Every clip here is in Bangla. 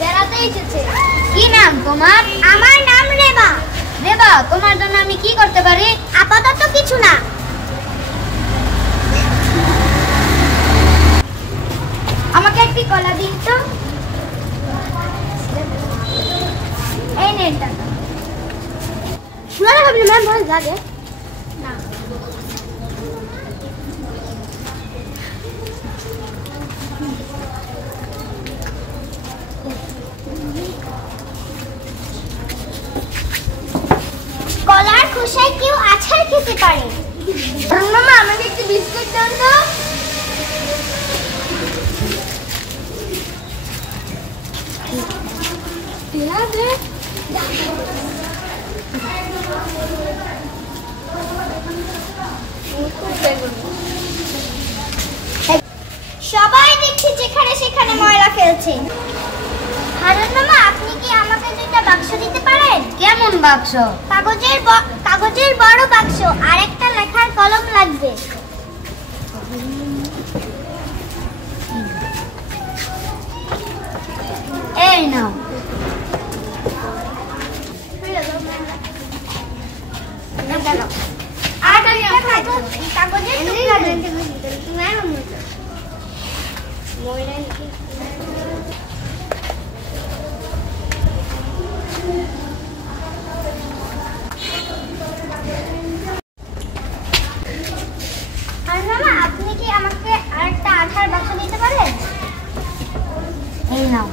বেড়াতে এসেছে। কি নাম তোমার? আমার নাম রেবা। রেবা, তোমার জন্য আমি কি করতে পারি? আপাতত কিছু না। আমাকে একটি কলা দিন তো। এই নেন টাকা। শুনে ভাবলি ম্যাম ভালো লাগে না। কলার খোসায় কেউ আছাড় খেতে পারে। মামা আমাকে একটু বিস্কুট দাও তো। সবাই দেখছি যেখানে সেখানে ময়লা ফেলছে। হারুন মামা, আপনি কি আমাকে দুইটা বাক্স দিতে পারেন? কেমন বাক্স? কাগজের বড় বাক্স, আর একটা লেখার কলম লাগবে। এই নাও। আর কাগজের টুকরা দিন। আপনি কি আমাকে আরেকটা আঠার বাক্স দিতে পারেন? এই নাও।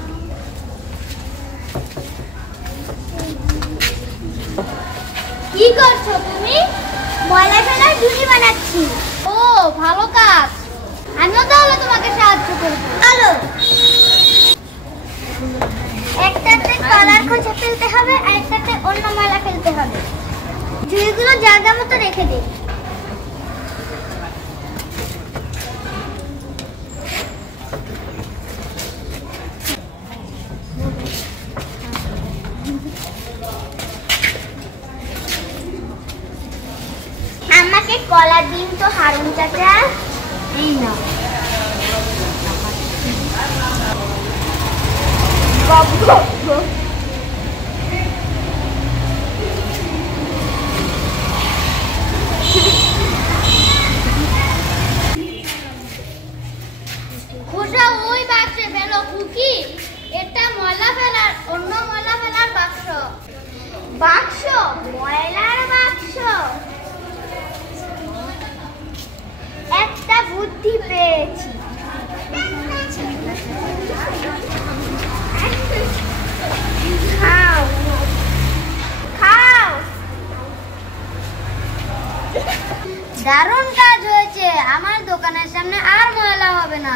কি করছো তুমি? ময়লা ফেলার ঝুড়ি বানাচ্ছি। ও, ভালো কাজ। আমিও তাহলে তোমাকে সাহায্য করব। চলো। একটাতে কলার খোসা ফেলতে হবে, আর একটাতে অন্য ময়লা ফেলতে হবে। ঝুড়িগুলো জায়গা মতো রেখে দিই। আমাকে কলা দিন তো হারুন চাচা। এই নাও। খোসা ওই বাক্সে ফেলো খুকি। এটা ময়লা ফেলার, অন্য ময়লা ফেলার বাক্স। বাক্স? ময়লার বাক্স? একটা বুদ্ধি পেয়েছি। খাও খাও। দারুণ কাজ হয়েছে। আমার দোকানের সামনে আর ময়লা হবে না।